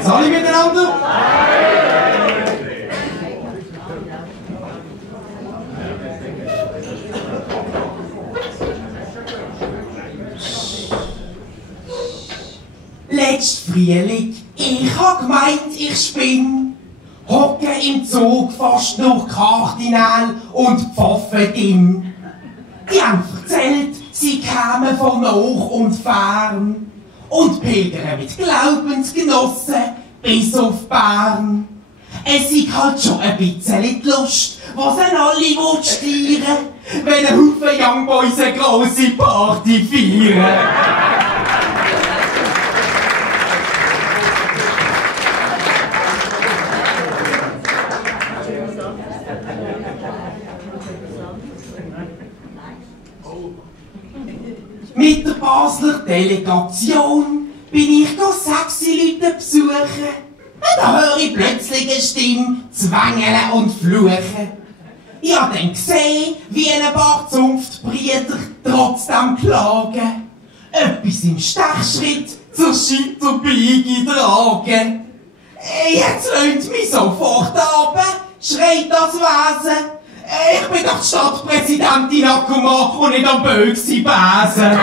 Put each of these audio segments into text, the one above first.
Jetzt alle miteinander. Letzt Frühling, ich hab gemeint, ich spinn. Hocke im Zug fast durch Kardinal und Pfaffendimm. Die haben erzählt, sie kämen von hoch und fern und pilgern mit Glaubensgenossen bis auf Bern. Es ist halt schon ein bisschen die Lust, was an alle stieren, wenn ein Haufen Young Boys eine grosse Party feiern. Mit der Basler Delegation bin ich sexy Leute besuchen. Da höre ich plötzlich eine Stimme zwängeln und fluchen. Ich hab dann gesehen, wie ein paar Zunftbrüder trotzdem klagen. Etwas im Stechschritt zur Scheiterbeige tragen. Jetzt lönt mich sofort ab, schreit das Wesen. Ich bin doch Stadtpräsidentin Akuma und nicht am Bögsi Besen.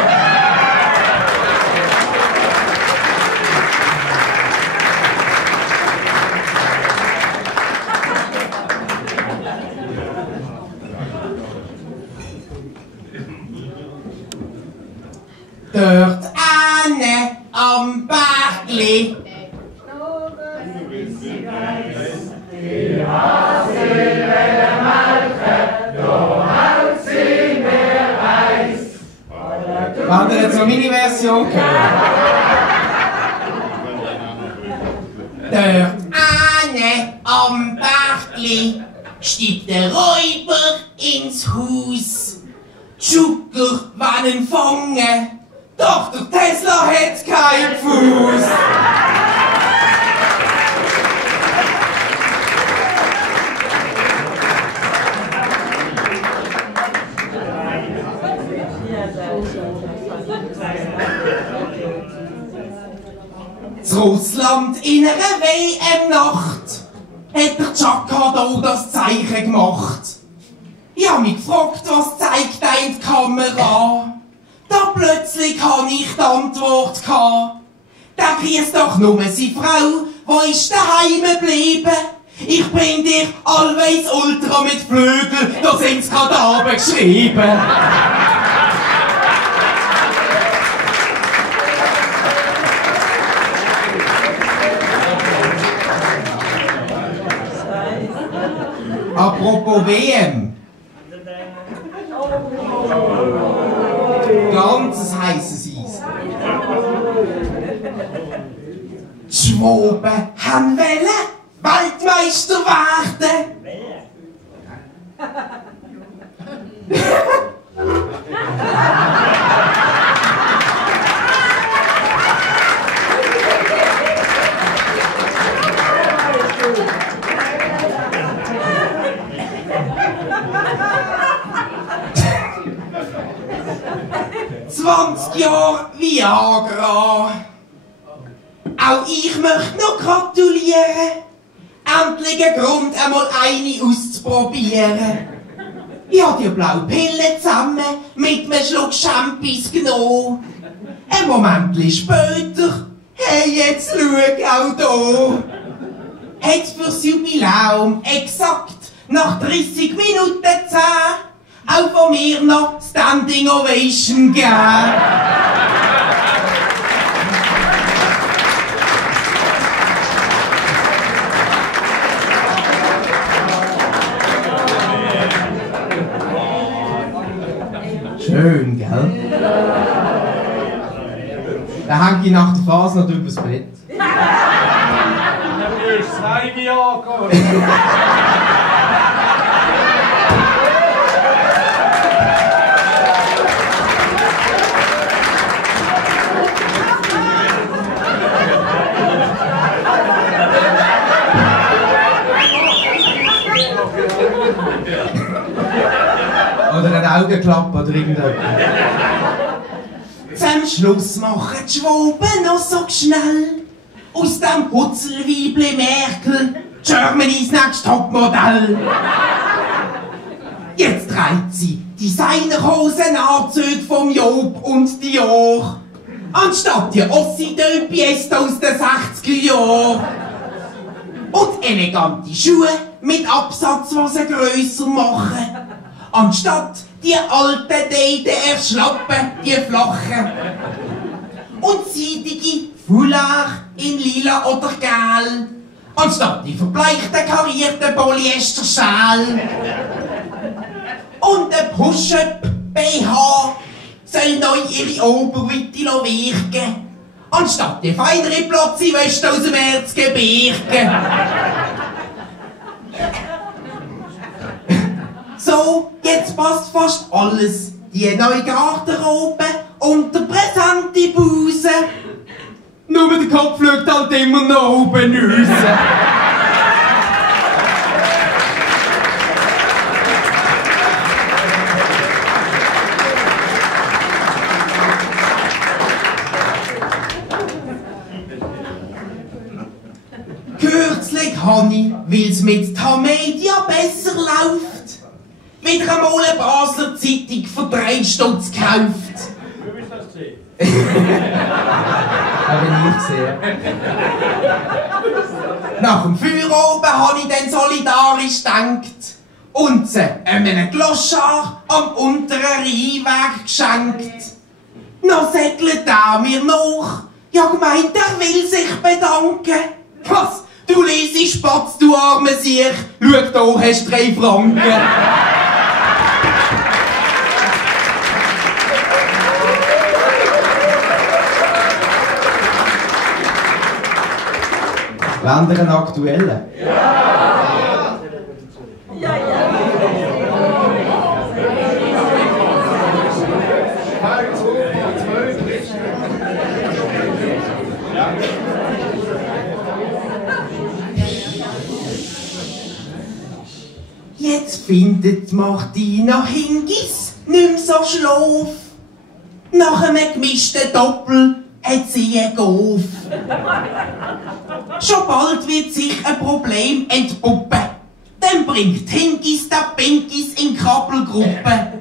Dort ane am Bergli. Habt ihr jetzt noch meine Version gehört? Dort ane am Bergli steigt der Räuber ins Haus. Die Schucker wollen ihn fangen, doch der Tesla hat keinen Fuß. In Russland in einer WM-Nacht hat der Chaka da das Zeichen gemacht. Ich hab mich gefragt, was zeigt einem die Kamera? Da plötzlich hab ich die Antwort gehabt. Der grüßt doch nur seine Frau, die ist daheim geblieben. Ich bring dir Always Ultra mit Flügel, da sind's gerade geschrieben. Apropos WM. Ganzes heißes Eis. Die Schwaben haben Weltmeister werden. 20 Jahre Viagra. Auch ich möchte noch gratulieren. Endlich ein Grund, einmal eine auszuprobieren. Ich habe die blaue Pille zusammen mit einem Schluck Champis genommen. Ein Moment später, hey, jetzt schau auch da. Hat's fürs Jubiläum exakt nach 30 Minuten 10 auch von mir noch Standing Ovation gegeben. Schön, gell? Da hängt ich nach der Phase noch übers Bett. Dann wirst du das Heim angehen. Oder eine Augenklappe oder irgendetwas. Zum Schluss machen die Schwaben noch so schnell aus dem Hutzelweibli Merkel, Germany's Next Topmodell. Jetzt trägt sie Designerhosenanzüge vom Job und Dior, anstatt die Ossi de Pièce aus den 60er Jahren. Und elegante Schuhe mit Absatz, was sie grösser machen, anstatt die alten DDR-Schlappen, die flachen. Und seidige Foulard in lila oder gel, anstatt die verbleichten karierten Polyester-Schal. Und ein Push-Up-BH soll neu ihre Oberweite wirken, anstatt die feinere Plotzi-Wäsche aus dem Erzgebirge. So, jetzt passt fast alles. Die neue Garderobe und der präsente Buse. Nur der Kopf fliegt halt immer noch oben raus. Kürzlich habe ich, weil's mit Tamedia besser läuft, wieder einmal eine Basler Zeitung für 3 Stutz gekauft. Du bist das gesehen? Habe ich nicht gesehen. Nach dem Feuer oben habe ich dann solidarisch gedacht und sie einem Gloschar am unteren Rheinweg geschenkt. Noch segelt er mir nach. Ja, gemeint, er will sich bedanken. Was? Du leise Spatz, du arme Siech. Schau da, hast 3 Franken. Wollt ihr einen aktuellen? Ja! Jetzt findet Martina Hingis nicht mehr so Schlaf. Nach einem gemischten Doppel hat sie einen Golf. Schon bald wird sich ein Problem entpuppen. Dann bringt Hingis den Pinkis in die Krabbelgruppe.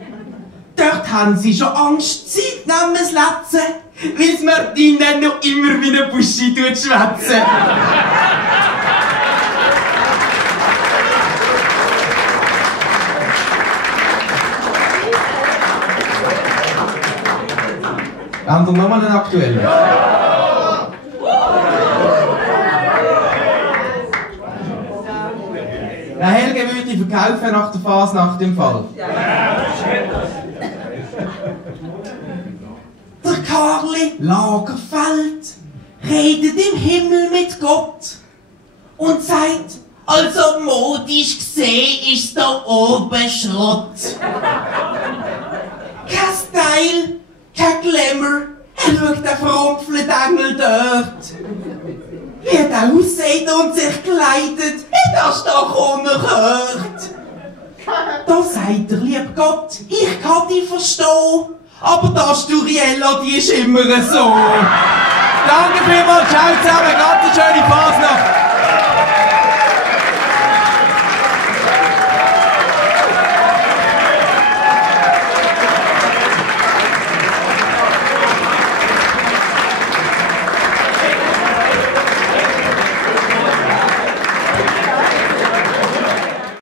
Dort haben sie schon Angst, Zeit nehmen es letzen, weil's Martina noch immer wie eine Buschi schwätzen. Haben wir nochmal einen aktuellen? Ja! Den Helge würde ich verkaufen nach der Fasnacht im Fall. Ja. Der Karli Lagerfeld redet im Himmel mit Gott und sagt, also modisch gesehen ist da oben Schrott. Kein Style, kein Glamour, er schaut den verrumpfelten Engel dort. Wie er aussieht und sich kleidet, das doch unerhört. Da sagt der liebe Gott, ich kann dich verstehen, aber das Sturiella, die ist immer so. Danke vielmals, ciao zusammen, ganz schöne Fahrt.